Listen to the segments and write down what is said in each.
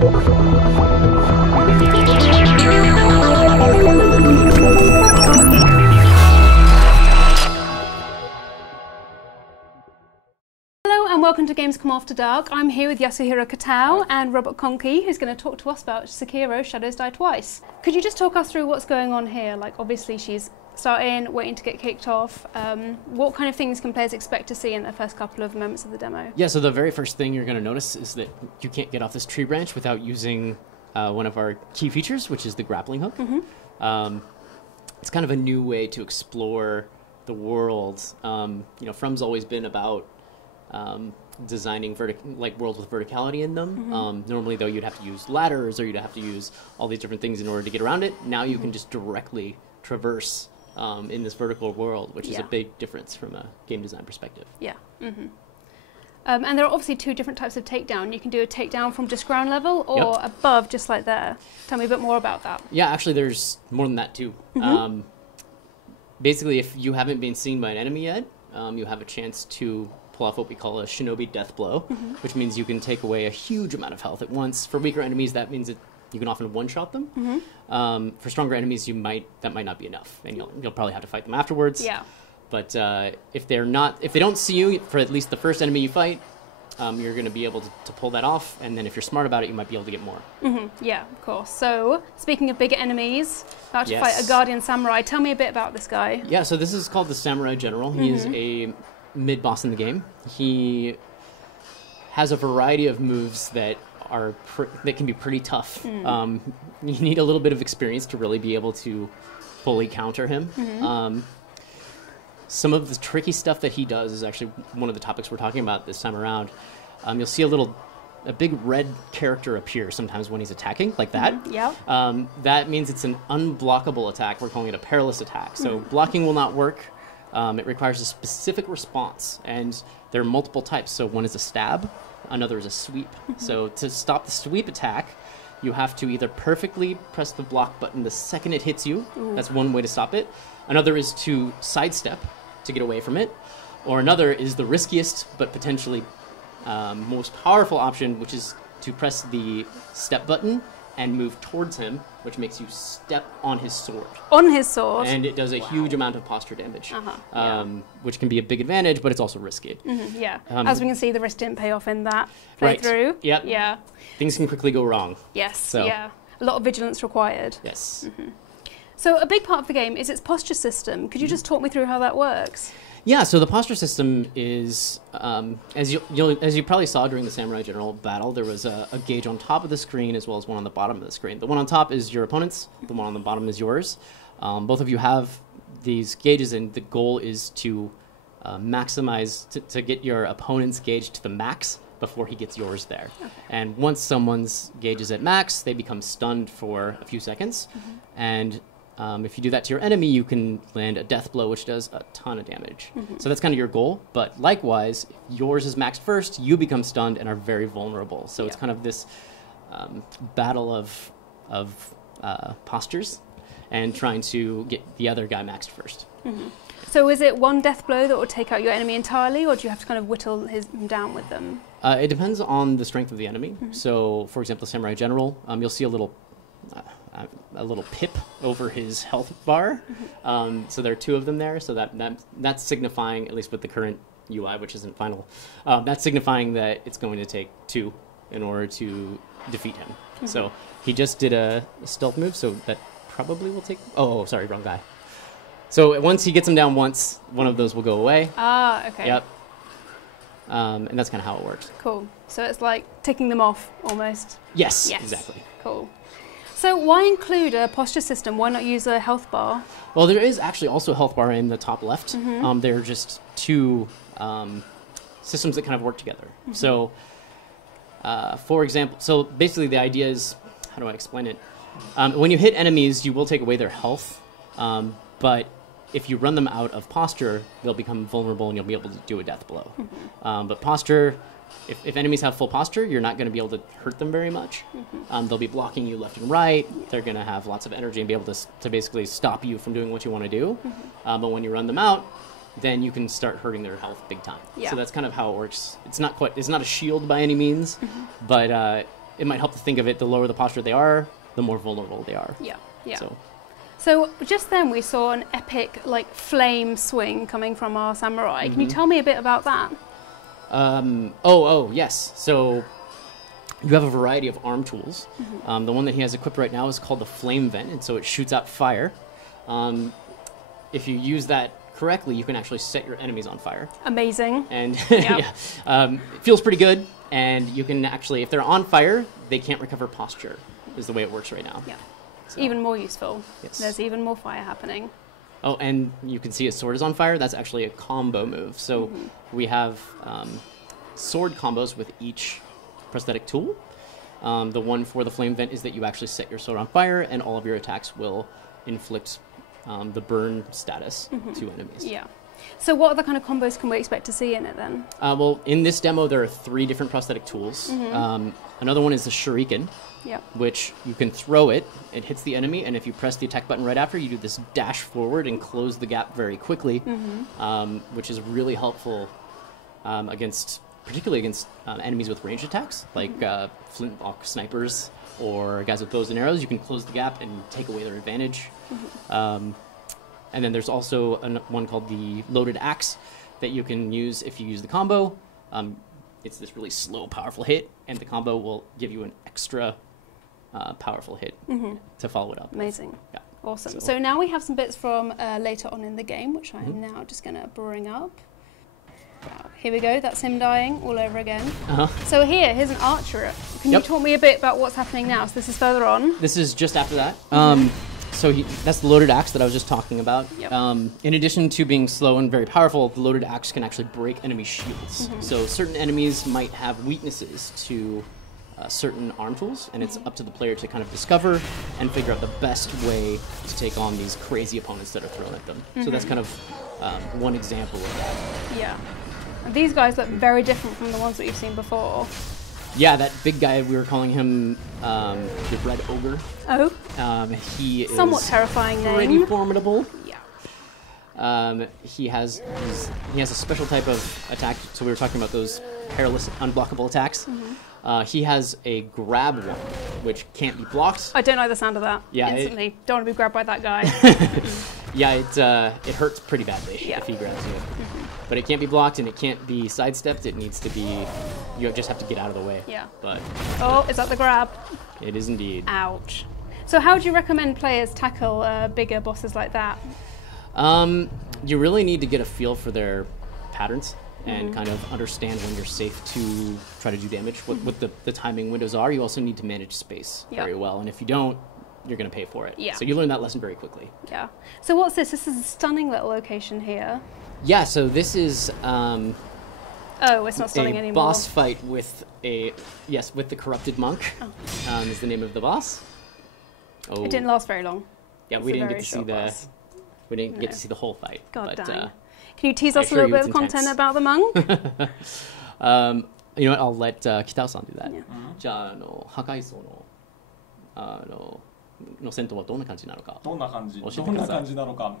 Welcome to Gamescom After Dark. I'm here with Yasuhiro Katao and Robert Konki, who's going to talk to us about Sekiro Shadows Die Twice. Could you just talk us through what's going on here? Like, obviously she's starting, waiting to get kicked off. What kind of things can players expect to see in the first couple of moments of the demo? Yeah, so the very first thing you're going to notice is that you can't get off this tree branch without using one of our key features, which is the grappling hook. It's kind of a new way to explore the world. You know, From's always been about designing worlds with verticality in them. Normally, though, you'd have to use ladders or you'd have to use all these different things in order to get around it. Now you can just directly traverse in this vertical world, which is a big difference from a game design perspective. Yeah. And there are obviously two different types of takedown. You can do a takedown from just ground level or above, just like there. Tell me a bit more about that. Yeah, actually, there's more than that, too. Basically, if you haven't been seen by an enemy yet, you have a chance to pull off what we call a shinobi death blow, which means you can take away a huge amount of health at once. For weaker enemies, that means that you can often one-shot them. For stronger enemies, that might not be enough, and you'll probably have to fight them afterwards. Yeah. But if they don't see you for at least the first enemy you fight, you're going to be able to pull that off, and then if you're smart about it, you might be able to get more. Yeah, of course. So, speaking of bigger enemies, about to fight a Guardian Samurai, tell me a bit about this guy. Yeah, so this is called the Samurai General. He is a mid-boss in the game. He has a variety of moves that can be pretty tough. You need a little bit of experience to really be able to fully counter him. Some of the tricky stuff that he does is actually one of the topics we're talking about this time around. You'll see a big red character appear sometimes when he's attacking, like that. That means it's an unblockable attack. We're calling it a perilous attack. So blocking will not work. It requires a specific response, and there are multiple types. So one is a stab, another is a sweep. So to stop the sweep attack, you have to either perfectly press the block button the second it hits you. That's one way to stop it. Another is to sidestep to get away from it. Or another is the riskiest but potentially most powerful option, which is to press the step button and move towards him, which makes you step on his sword. On his sword? And it does a huge amount of posture damage, which can be a big advantage, but it's also risky. As we can see, the risk didn't pay off in that playthrough. Yeah. Things can quickly go wrong. Yes, A lot of vigilance required. Yes. So a big part of the game is its posture system. Could you just talk me through how that works? Yeah, so the posture system is, as you probably saw during the Samurai General battle, there was a gauge on top of the screen as well as one on the bottom of the screen. The one on top is your opponent's, the one on the bottom is yours. Both of you have these gauges, and the goal is to maximize, to get your opponent's gauge to the max before he gets yours there. And once someone's gauge is at max, they become stunned for a few seconds. And if you do that to your enemy, you can land a death blow, which does a ton of damage. So that's kind of your goal. But likewise, if yours is maxed first, you become stunned and are very vulnerable. So it's kind of this battle of postures and trying to get the other guy maxed first. So is it one death blow that will take out your enemy entirely, or do you have to kind of whittle him down with them? It depends on the strength of the enemy. So, for example, Samurai General, you'll see a little pip over his health bar. So there are two of them there. So that's signifying, at least with the current UI, which isn't final, that's signifying that it's going to take two in order to defeat him. So he just did a stealth move, so that probably will take... Oh, sorry, wrong guy. So once he gets him down once, one of those will go away. Ah, okay. Yep. And that's kind of how it works. Cool. So it's like ticking them off, almost. Yes, exactly. Cool. So why include a posture system? Why not use a health bar? Well, there is actually also a health bar in the top left. They're just two systems that kind of work together. So, for example, so basically the idea is, how do I explain it? When you hit enemies, you will take away their health, but if you run them out of posture, they'll become vulnerable and you'll be able to do a death blow. But posture, if enemies have full posture, you're not going to be able to hurt them very much. They'll be blocking you left and right. They're going to have lots of energy and be able to basically stop you from doing what you want to do. But when you run them out, then you can start hurting their health big time. So that's kind of how it works. It's not a shield by any means, but it might help to think of it, the lower the posture they are, the more vulnerable they are. Yeah, yeah. So just then we saw an epic like flame swing coming from our samurai. Can you tell me a bit about that? Yes. So you have a variety of arm tools. The one that he has equipped right now is called the flame vent, and so it shoots out fire. If you use that correctly, you can actually set your enemies on fire. Amazing. And it feels pretty good. And you can actually, if they're on fire, they can't recover posture, is the way it works right now. Yeah. So, even more useful. Yes. There's even more fire happening. Oh, and you can see his sword is on fire. That's actually a combo move. So we have sword combos with each prosthetic tool. The one for the flame vent is that you actually set your sword on fire, and all of your attacks will inflict the burn status to enemies. Yeah. So what other kind of combos can we expect to see in it then? Well, in this demo, there are 3 different prosthetic tools. Another one is the shuriken, which you can throw it, it hits the enemy, and if you press the attack button right after, you do this dash forward and close the gap very quickly, which is really helpful particularly against enemies with ranged attacks, like flintlock snipers or guys with bows and arrows. You can close the gap and take away their advantage. And then there's also one called the loaded axe that you can use if you use the combo. It's this really slow, powerful hit, and the combo will give you an extra powerful hit to follow it up. Amazing. Yeah. Awesome. So now we have some bits from later on in the game, which I am now just going to bring up. Wow. Here we go. That's him dying all over again. So here's an archer. Can you talk me a bit about what's happening now? So this is further on. This is just after that. So that's the loaded axe that I was just talking about. In addition to being slow and very powerful, the loaded axe can actually break enemy shields. So certain enemies might have weaknesses to certain arm tools, and it's up to the player to kind of discover and figure out the best way to take on these crazy opponents that are thrown at them. So that's kind of one example of that. Yeah. And these guys look very different from the ones that you've seen before. Yeah, that big guy, we were calling him the Red Ogre. Oh. He is somewhat terrifying name. Pretty formidable. Yeah. He has a special type of attack. So we were talking about those perilous, unblockable attacks. He has a grab one, which can't be blocked. I don't like the sound of that. Yeah, instantly. Don't want to be grabbed by that guy. Yeah, it hurts pretty badly if he grabs you. But it can't be blocked and it can't be sidestepped. It needs to be, you just have to get out of the way. Yeah. But oh, is that the grab? It is indeed. Ouch. So how do you recommend players tackle bigger bosses like that? You really need to get a feel for their patterns and kind of understand when you're safe to try to do damage, what the timing windows are. You also need to manage space very well. And if you don't, you're going to pay for it. Yeah. So you learn that lesson very quickly. Yeah. So what's this? This is a stunning little location here. Yeah, so this is oh, it's not stunning anymore. A boss fight with the corrupted monk. Is the name of the boss. Oh. It didn't last very long. Yeah, we didn't get to see the whole fight. God damn. Can you tease us a little bit of content about the monk? You know what? I'll let Kitao-san do that. じゃあ破壊層の戦闘はどんな感じなのか。どんな感じなのか。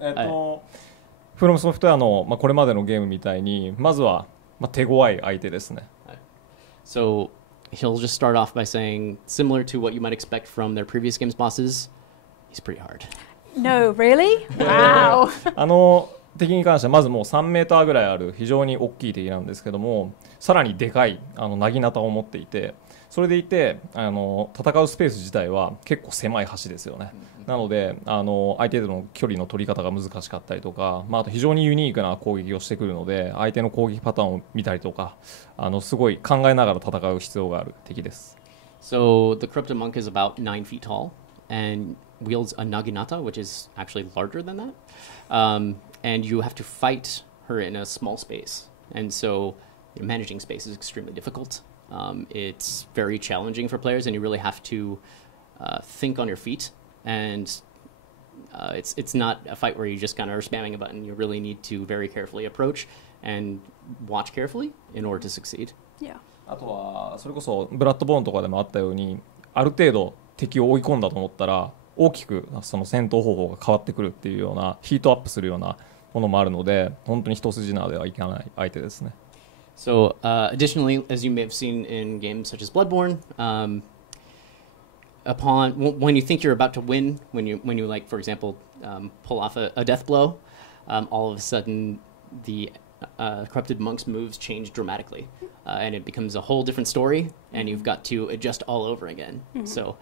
フロムソフトウェアのこれまでのゲームみたいにまずは手強い相手ですね。So he'll just start off by saying, similar to what you might expect from their previous games bosses, he's pretty hard. No, really? Wow. 敵に関してはまずもう3メーターぐらいある非常に大きい敵なんですけども、さらにでかいなぎなたを持っていて、それでいて戦うスペース自体は結構狭い橋ですよね。なので相手との距離の取り方が難しかったりとか、あと非常にユニークな攻撃をしてくるので、相手の攻撃パターンを見たりとか、すごい考えながら戦う必要がある敵です。So the corrupted monk is about 9 feet tall and wields a naginata, which is actually larger than that. And you have to fight her in a small space. And so managing space is extremely difficult. It's very challenging for players, and you really have to think on your feet. And it's not a fight where you just kind of are spamming a button. You really need to very carefully approach and watch carefully in order to succeed. Yeah. あとはそれこそブラッドボーンとかでもあったように、ある程度敵を追い込んだと思ったら大きくその戦闘方法が変わってくるっていうようなヒートアップするようなものもあるので、本当に一筋縄ではいかない相手ですね。So additionally, as you may have seen in games such as Bloodborne, when you think you're about to win, when you like, for example, pull off a death blow, all of a sudden the corrupted monk's moves change dramatically, and it becomes a whole different story, and you've got to adjust all over again. So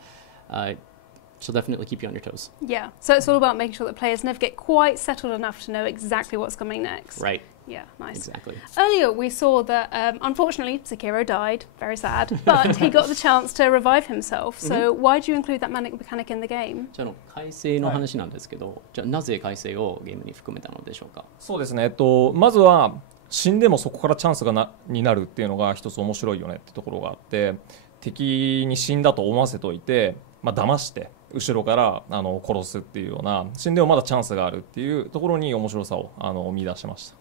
she'll definitely keep you on your toes. Yeah, so it's all about making sure that players never get quite settled enough to know exactly what's coming next. Right. Yeah, nice. Exactly. Earlier we saw that, unfortunately, Sekiro died, very sad, but he got the chance to revive himself. So why do you include that mechanic in the game? じゃあ改正の話なんですけど、じゃあなぜ改正をゲームに含めたのでしょうか。そうですね、まずは死んでもそこからチャンスになるっていうのが一つ面白いよねってところがあって、敵に死んだと思わせといて、騙して後ろから殺すっていうような、死んでもまだチャンスがあるっていうところに面白さを見出しました。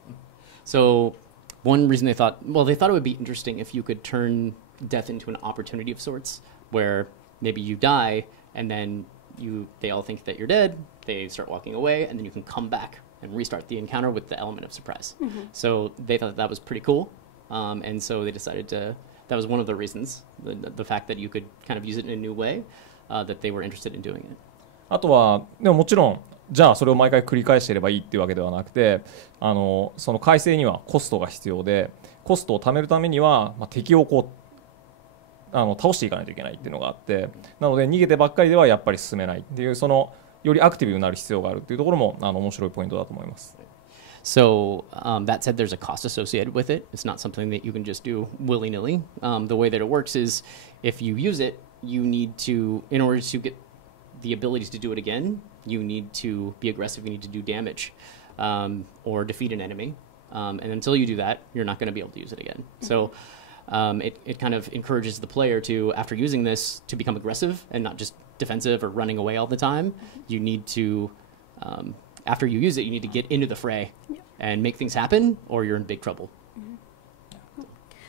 So one reason they thought it would be interesting if you could turn death into an opportunity of sorts, where maybe you die and then they all think that you're dead, they start walking away, and then you can come back and restart the encounter with the element of surprise. So they thought that was pretty cool, and so they decided that was one of the reasons, the fact that you could kind of use it in a new way, that they were interested in doing it. あとはでももちろんじゃあそれを毎回繰り返していればいいっていうわけではなくて、その改正にはコストが必要で、コストを貯めるためには、敵を倒していかないといけないっていうのがあって、なので逃げてばっかりではやっぱり進めないっていう、そのよりアクティブになる必要があるっていうところも面白いポイントだと思います。So that said, there's a cost associated with it. It's not something that you can just do willy-nilly. The way that it works is if you use it, you need to, in order to get the abilities to do it again, you need to be aggressive, you need to do damage, or defeat an enemy. And until you do that, you're not going to be able to use it again. So it kind of encourages the player to, after using this, to become aggressive and not just defensive or running away all the time. You need to, after you use it, you need to get into the fray and make things happen, or you're in big trouble.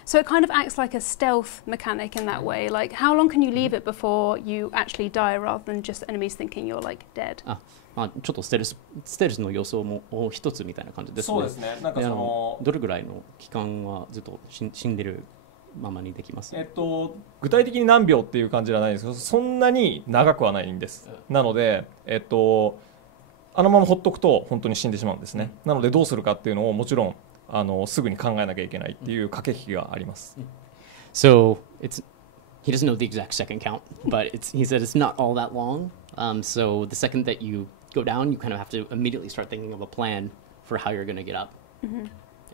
So it kind of acts like a stealth mechanic in that way. Like, how long can you leave it before you actually die, rather than just enemies thinking you're like dead? ちょっとステルスの要素も一つみたいな感じですね。そうですね。なんかどれぐらいの期間はずっと死んでるままにできます？具体的に何秒っていう感じではないんですけど、そんなに長くはないんです。なので、あのままほっとくと本当に死んでしまうんですね。なのでどうするかっていうのをもちろんすぐに考えなきゃいけないっていう駆け引きがあります。So he doesn't know the exact second count, but he said it's not all that long. So the second that you go down, you kind of have to immediately start thinking of a plan for how you're going to get up.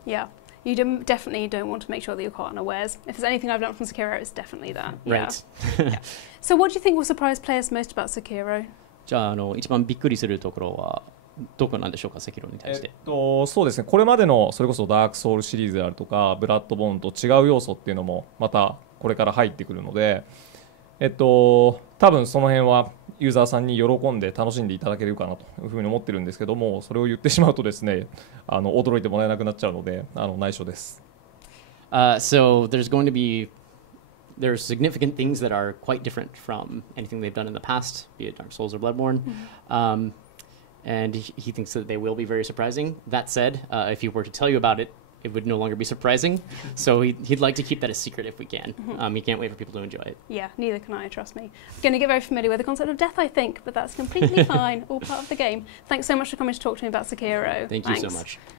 Yeah. You definitely don't want to make sure that you're caught unawares. If there's anything I've learned from Sekiro, it's definitely that. Right. Yeah. So what do you think will surprise players most about Sekiro? じゃあ一番びっくりするところはどこなんでしょうか、セキロに対して。そうですね、これまでのそれこそダークソウルシリーズであるとかブラッドボーンと違う要素っていうのもまたこれから入ってくるので、多分その辺はユーザーさんに喜んで楽しんでいただけるかなというふうに思ってるんですけども、それを言ってしまうとですね、驚いてもらえなくなっちゃうので内緒です。So there's significant things that are quite different from anything they've done in the past, be it Dark Souls or Bloodborne. And he thinks that they will be very surprising. That said, if he were to tell you about it, it would no longer be surprising. So he'd like to keep that a secret if we can. He can't wait for people to enjoy it. Yeah, neither can I, trust me. I'm going to get very familiar with the concept of death, I think, but that's completely fine, all part of the game. Thanks so much for coming to talk to me about Sekiro. Thank you so much.